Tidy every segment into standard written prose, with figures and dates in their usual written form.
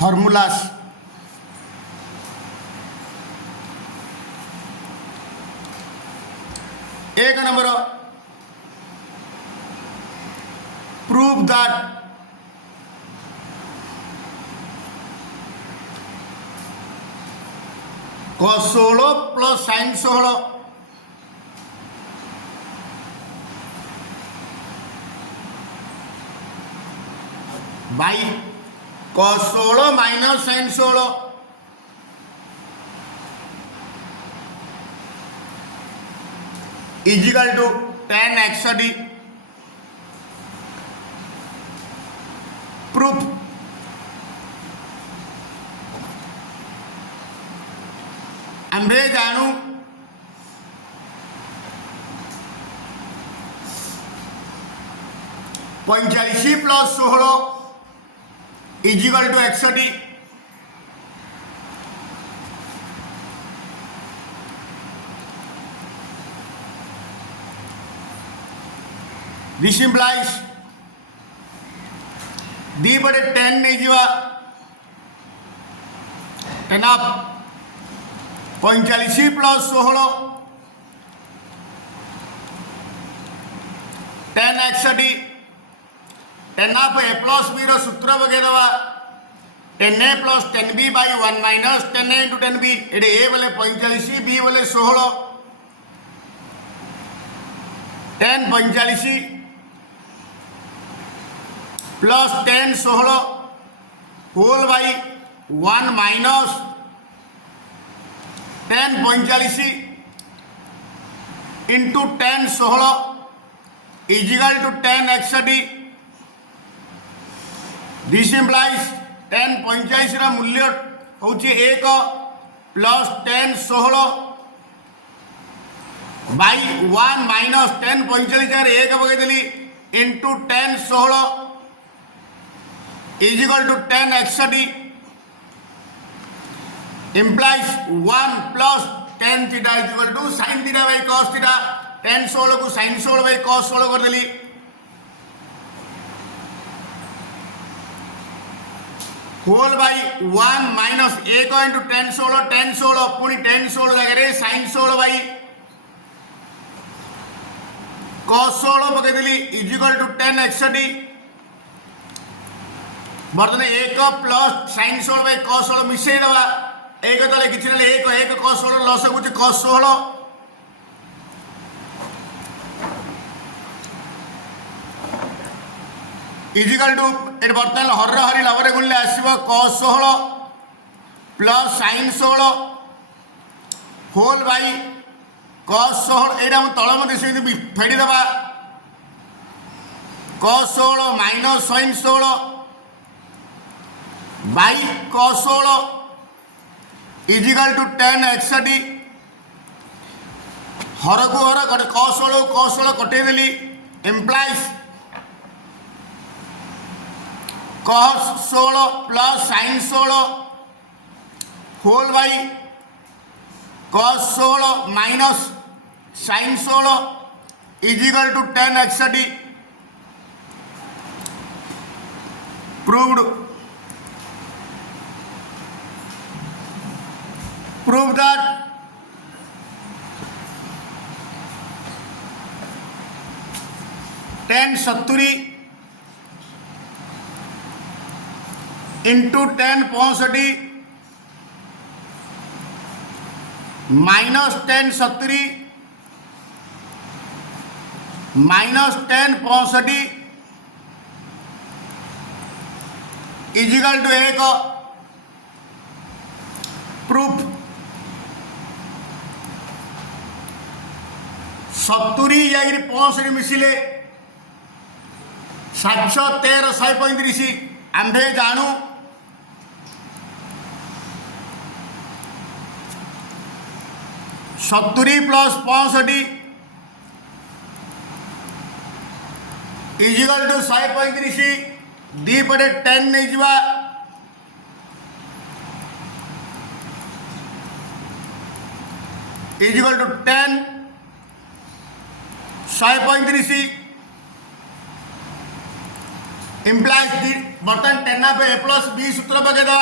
ଫର୍ମୁଲାସ୍। एक number prove that cos 16 plus sin 16 by cos 16 minus sin 16 is equal to tan XD। Proof आंबे जानू 45 plus 16 is equal to XD। This implies दी बड़े 10 नहीं जीवा 10 आप 45 प्लस 16 10 XD 10 आप ए प्लस बी सूत्र वगैरह 10a plus 10b by 1 minus 10a into 10b ये ए बोले 45 बी बोले 16 10 45 plus 10 16 whole by 1 minus 10 45 into 10 16 is equal to 10 XD। This implies 10 45 मूल्य हूँ 1 प्लस 10 16 बाई 1 माइनस 10 45 1 पकईदेली into 10 16 is equal to 10 XD implies 1 plus 10 theta is equal to sin theta by cos theta 10 16 को sin 16 by cos 16 कर देली whole by 1 minus 1 into 10 16 पुणी 10 16 लगे sin 16 by cos 16 पकई देली is equal टू 10 XD। बर्तमान 1 plus sin 16 by cos 16 मिसई दवा 1 तले किछि ना 1 cos 16 लॉस होछि cos 16 इजिकल टू ए बर्तमान हर हरि लवरे गुणले आसीबो cos 16 plus sin 16 whole by cos 16 एडा हम तळ मध्ये सेति फेडी दवा cos 16 minus sin 16 by cos 16 is equal to 10 XD। हर को हर cos 16 कटे देली implies cos 16 plus sin 16 whole by cos 16 minus sin 16 is equal to 10 XD। Proved prove that tan 70 into 10 65 minus 10 70 minus 10 65 is equal to 1 proof 70 या 65 मिसिले 713 135 आंबे जानू 70 plus 65 is equal to 135 दी पटे 10 नहीं जीवा इजिकल टू 10 135 इम्प्लाइज डी बर्तन 10 of A plus B सूत्र पकईदे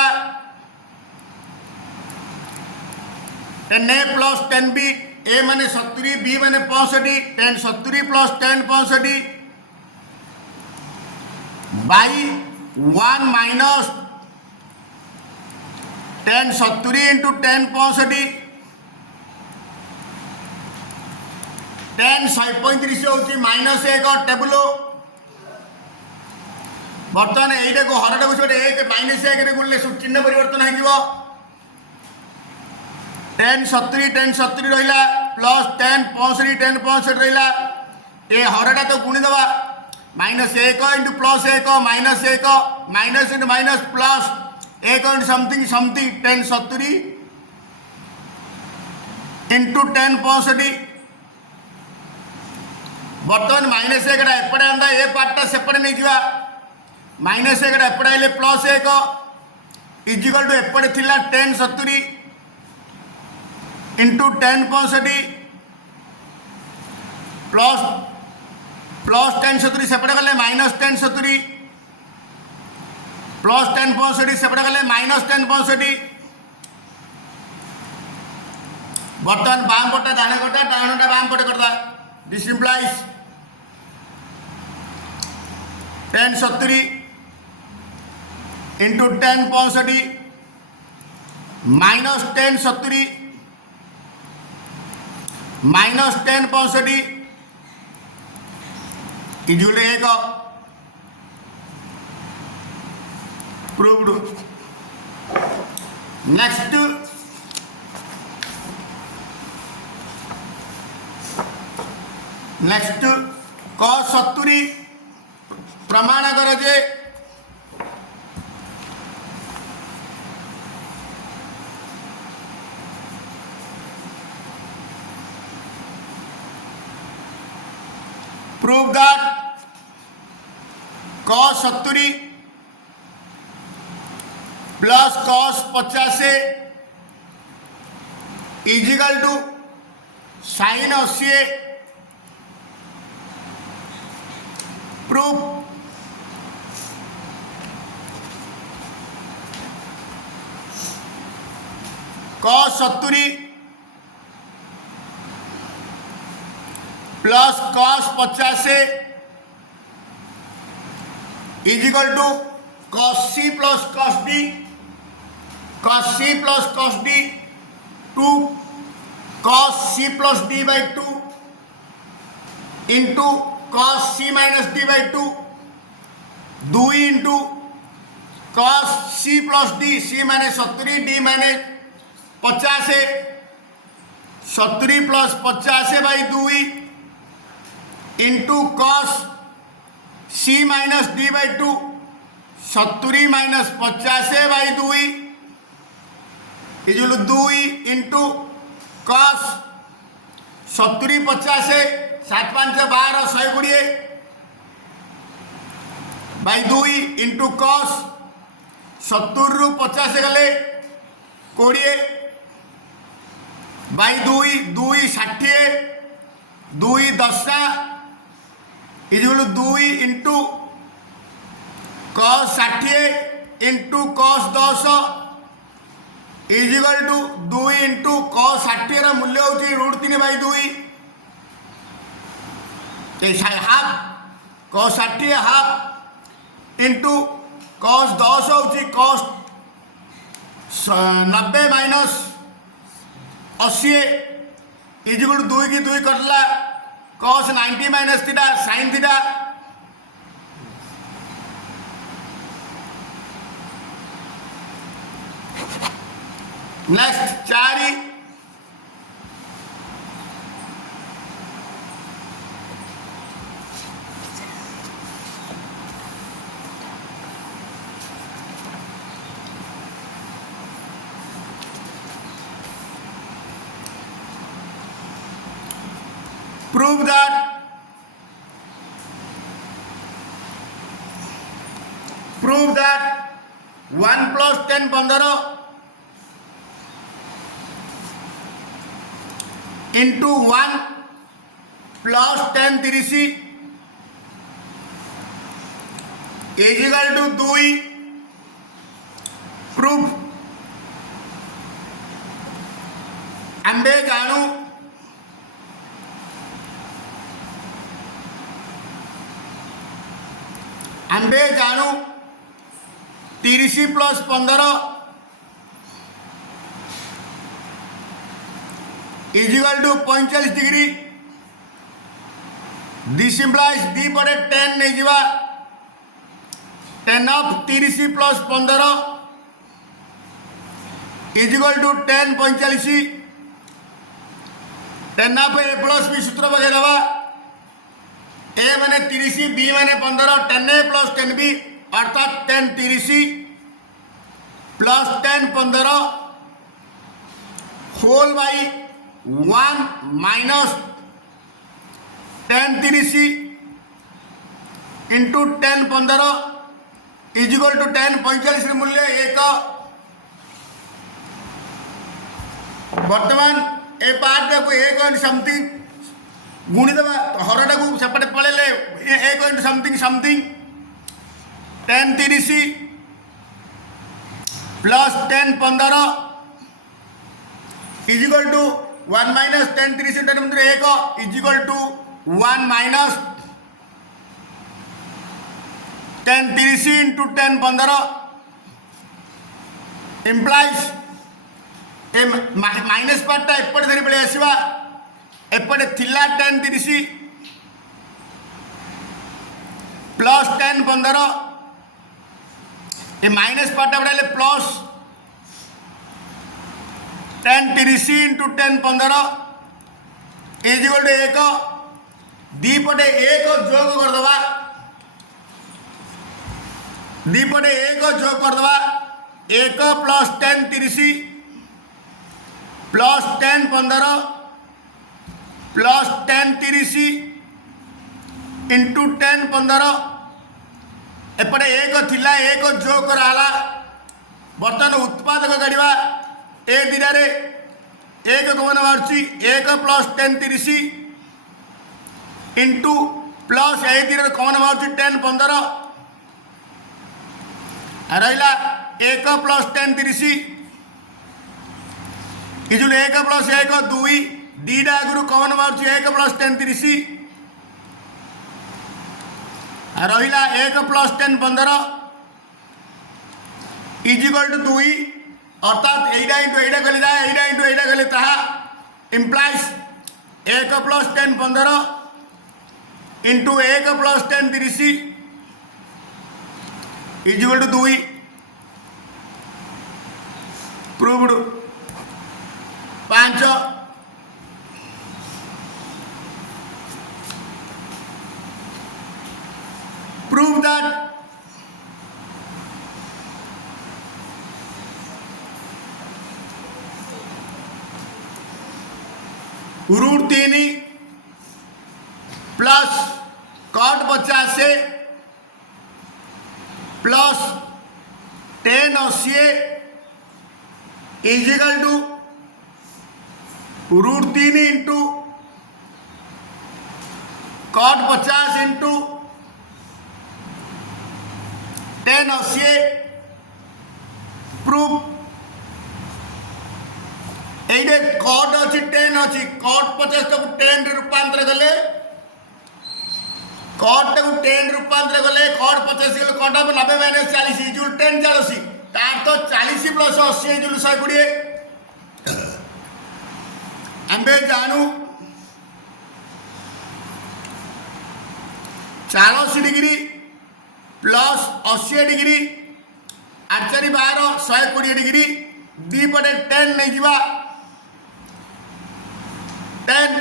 10 A plus 10 B ए माने 70 B माने 65 10 70 प्लस 10 65 बाई 1 माइनस 10 70 इंटू 10 65 10 35 होची माइनस 1 टेबुल बर्तमान यहीटा को हरटा को एक माइनस 1 गुणले चिन्ह परिवर्तन हो 10 70 रहा प्लस 10 65 10 65 रहा ये हरटा तो गुणीदे minus 1 into plus 1 minus 1 minus into minus plus 1 into something something 10 70 into 10 65 बर्तमान माइनस 1 एपटे आंदा ए पार्टा सेपटे नहीं जा माइनस 1 एपटे आइले प्लस 1 इजिकल टू एपटे थिला 10 70 इंटू 10 65 प्लस प्लस 10 70 सेपटे गले माइनस 10 70 प्लस 10 65 सेपटे गले माइनस 10 65 बर्तमान बाम पटा डाणे कटा डाणटा बाम पटे करदा this implies 10 70 into 10 65 minus 10 70 minus 10 65 इजुले एक प्रूव्ड नेक्स्ट cos 70 प्रमाण कर जे prove that cos 70 plus cos 50 is equal to sin 80 prove cos 70 plus cos 50 is equal to cos c plus cos d cos c plus cos d 2 cos c plus d by 2 into cos c minus d by 2 2 into cos c plus d c माने 70 d माने 50 70 plus 50 by 2 into cos c minus d by 2 70 minus 50 by 2 equal 2 into cos 70 50 7 5 12 120 by 2 into cos 70 रु 50 गले 20 by 2 2 60 2 10 equal 2 into cos 60 into cos 10 equal to 2 into cos 60 रा मूल्य होची √3 by 2 half cos 60 half into cos 10 होची cos 90 minus 80 is equal to 2 की 2 कटला cos 90 minus theta sin theta next 4 prove that prove that 1 plus 10 15 into 1 plus 10 30 is equal to 2 proof आंबे जाणू आंबे जाणू 30 plus 15 is equal to 45 degree this implies दी पड़े 10 नहीं जीवा 10 of 30 plus 15 is equal to 10 45 10 of A plus B सूत्र वगैरह ए माने 30 बी माने 15 10 ए प्लस 10 बी अर्थात 10 30 plus 10 15 whole by 1 minus 10 30 into 10 15 is equal to 10 45 मूल्य 1 बर्तमान ए पार्ट को 1 समथिंग गुणीदेवा हरटा को सेपटे पड़े 1 something something 10 30 plus 10 15 is equal to 1 minus 10 30 10 15 1 is equal to 1 minus 10 30 into 10 15 implies A minus पार्टा एपटे धरी पड़े आसवा एपटे थिला 10 30 प्लस 10 15 ए माइनस पार्टा पड़े प्लस 10 30 इंटू 10 15 इजिकल टू 1 दीपटे 1 जोग करदवा दीपटे 1 जोग करदवा 1 प्लस 10 30 प्लस 10 15 प्लस 10 30 इंटू 10 15 एपटे 1 थिला 1 जोग कराला बर्तमान उत्पादक काढ़ा ए दिनारे 1 कौन बाहर 1 प्लस 10 30 इंटू प्लस ए दिन कौन बाहर 10 15 रहा 1 प्लस 10 30 इजुल 1 प्लस 1 2 दीटा आगु कौन बाहर 1 प्लस 10 30 रहा 1 प्लस 10 15 इजिकल टू 2 अर्थात एटा इंटू एटा कले एटा इंटू एटा कले ताहा implies 1 plus 10 15 into 1 plus 10 30 is equal to 2 proved 5 prove that √3 plus cot 50 से plus 10 80 is equal to √3 into cot 50 into 10 80 proof ये कट अच्छी 10 अच्छी कट 50 टाक 10 रूपांतर गले कट टाक 10 रूपांतर गले कट 50 गले कट हम 90 माइनस 40 इजुल 10 40 तार तो 40 प्लस 80 इजुल 120 आंबे जानू 40 डिग्री प्लस 80 डिग्री 8 4 12 120 डिग्री दीपटे 10 नहीं जीवा 10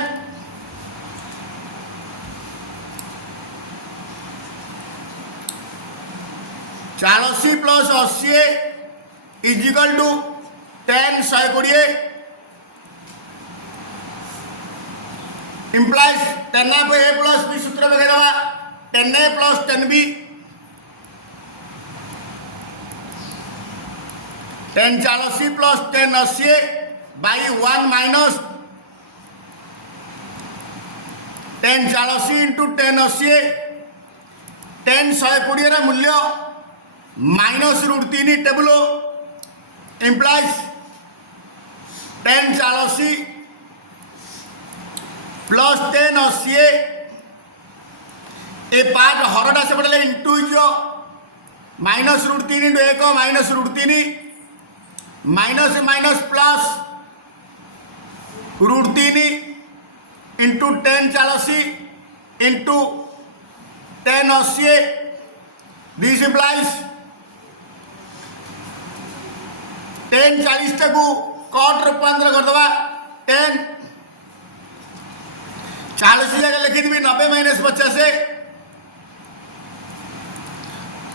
40 plus 80 is equal to 10 120 implies 10 of A plus B सूत्र वगैरह 10 A plus 10 B 10 40 plus 10 80 by 1 minus 10 40 into 10 80 ten 120 मूल्य -√3 टेबुल इम्प्लाइज 10 40 प्लस 10 80 ए पार्ट हरटा से पड़े into -√3 into 1 -√3 minus minus plus √3 into 10 40 into 10 80 this implies 10 40 टाकू कट रूपांतर करदे 10 40 जगह लिखिदेवी 90 - 50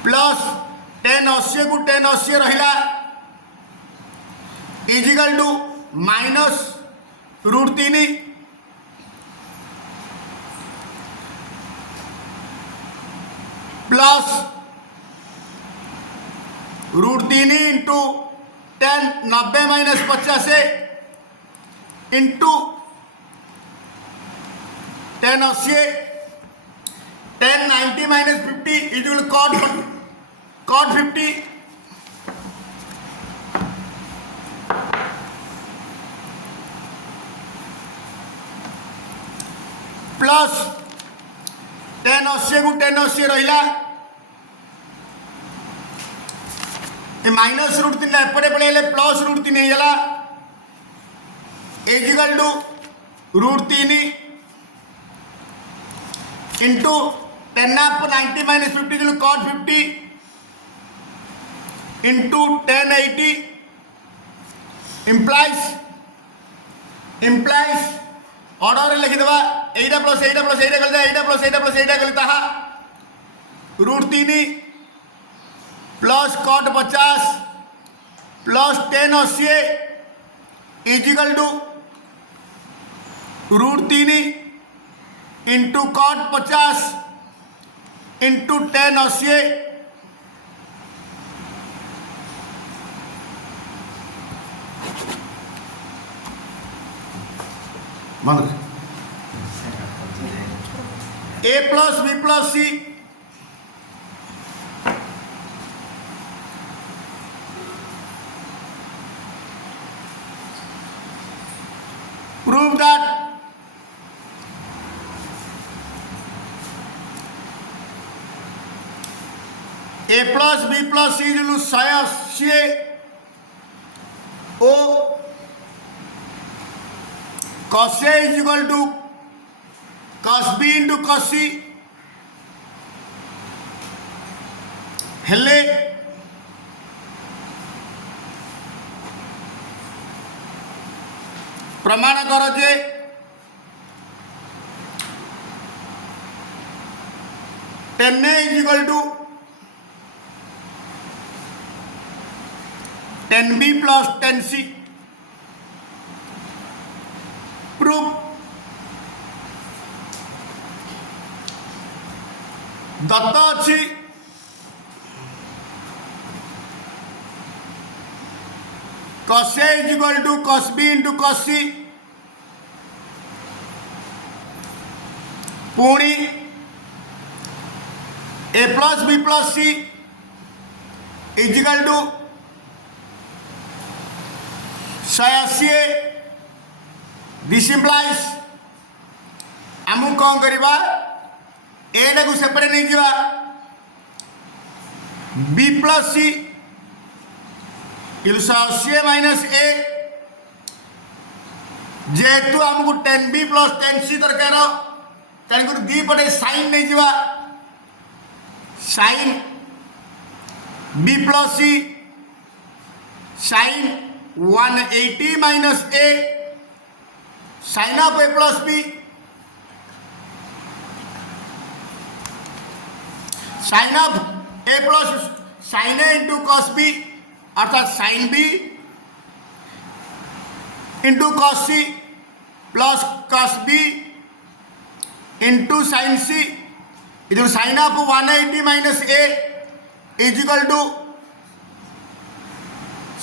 प्लस 10 80 को 10 80 रहा equal to -√3 plus √3 into 10 90 - 50 into 10 80 10 90 - 50 equal cot 50 plus 10 80 को 10 80 रहा -√3 एपटे पड़े प्लस √3 होगा is equal to √3 into 10 90 - 50 cot 50 into 10 80 implies order लिखिदेवा एटा प्लस एटा प्लस एटा गलता एटा प्लस एटा प्लस एटा गलता √3 plus cot 50 plus 10 80 is equal to √3 into cot 50 into 10 80 A plus B plus C prove that a plus b plus c is 180 o cos A is equal to cos B into cos C हेले प्रमाण कर जे tan A is equal to tan B plus tan C proof Dutt अच्छी cos A is equal to cos B into cos C पुणी A plus B plus C is equal to 180 this implies आमको कौन करवा एटा को separate नहीं जीवा B plus सी 180 minus ए जेहेतु आमको 10b प्लस 10c दरकार तेणुक दी पटे साइन नहीं जीवा sine B plus C sine 180 minus A sine of A plus B sine of A plus sine A into cos B अर्थात sine B into cos C plus cos B into sine C इधर sine of 180 minus A is equal to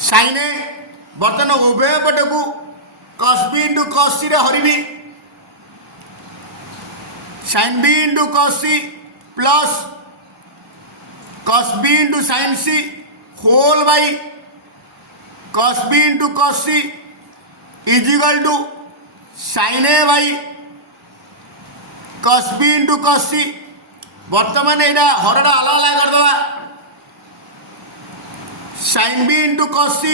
sine A बर्तमान उभय पट को cos B into cos C रे हरिबी sin B into cos C plus cos b into sin c whole by cos b into cos c is equal to sin a by cos b into cos c। बर्तमान यहाँ हरटा अलग अलग करदे sin b into cos c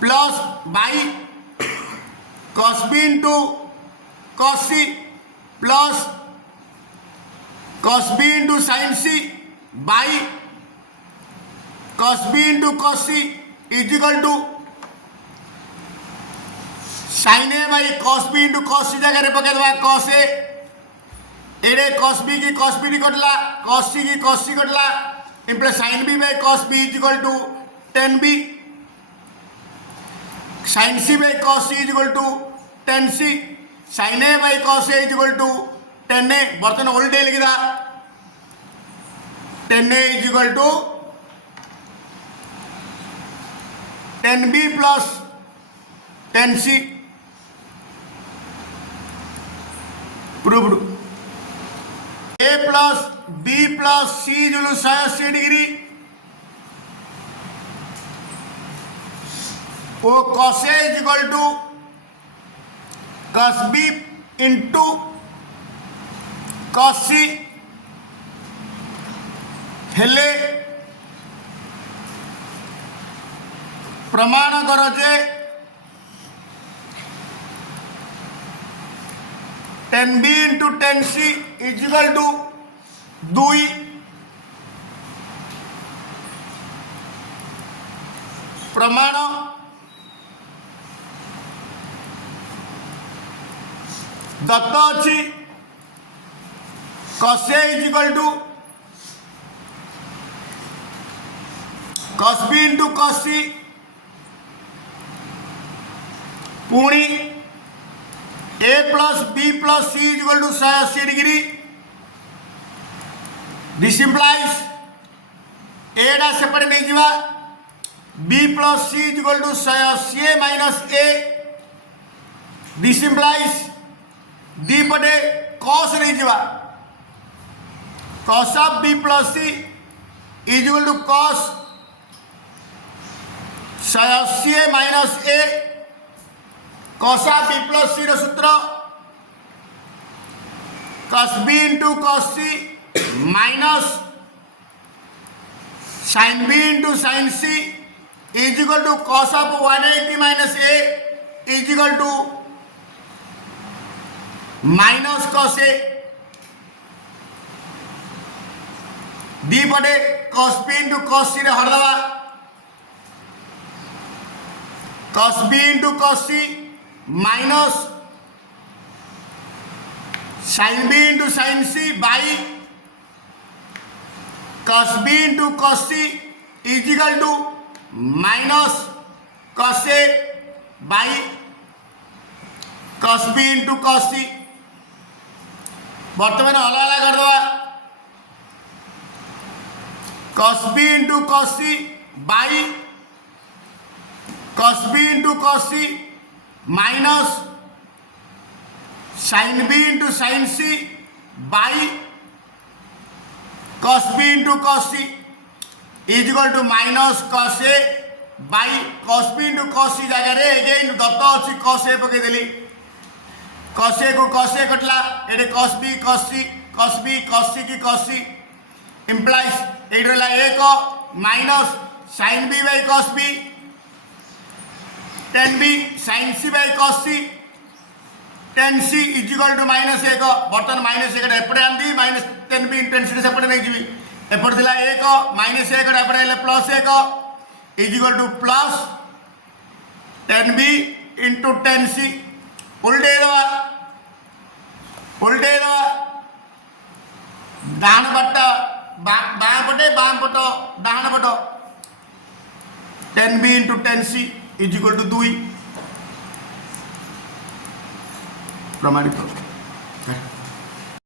plus by cos b into cos c plus cos b into sin c by cos b into cos c is equal to sin a by cos b into cos c जगह पकड़ cos a एडे cos b की cos b कटला cos c की cos c कटला implies sin b by cos b is equal to tan b sin c by cos c is equal to tan c sin a by cos a is equal to tan a। बर्तन old day लिखा tan a is equal to tan b plus tan c proved। a plus b plus c जो 180 degree वो cos a is equal to cos b into cos c हेले प्रमाण कर जे tan b into tan c is equal to 2 प्रमाण दत्त अच्छी cos a is equal to cos b into cos c पुणी a plus b plus c is equal to 180 degree. This implies a डा separate नहीं जीवा b plus c is equal to 180 minus a। This implies d पटे cos नहीं जीवा cos of b plus c is equal to cos 180 minus a cos of b plus c रो सूत्र cos b into cos c minus sin b into sin c is equal to cos of 180 minus a is equal to minus cos a। दी पटे cos b into cos c रे हरदवा cos b into cos c minus sin b into sin c by cos b into cos c is equal to minus cos a by cos b into cos c। बर्तमान अलग अलग कर दवा cos b into cos c by cos b into cos c minus sin b into sin c by cos b into cos c is equal to minus cos a by cos b into cos c जगह रे again Dutt अच्छी cos a पके देली cos a को cos a catla एडे cos b cos c cos b cos c की cos c implies एडे La a को minus sin b by cos b tan b sin c by cos c tan c is equal to minus a को बर्तन minus a का एपटे आंदी minus tan b tan c सेपटे नहीं जीवी एपटे दिला a को minus a का एपटे ले plus a को is equal to plus tan b into tan c उल्टे दवा डान पट्टा बाएं पटे बाम पटो डान पटो tan b into tan c is equal to 2 प्रमाणित।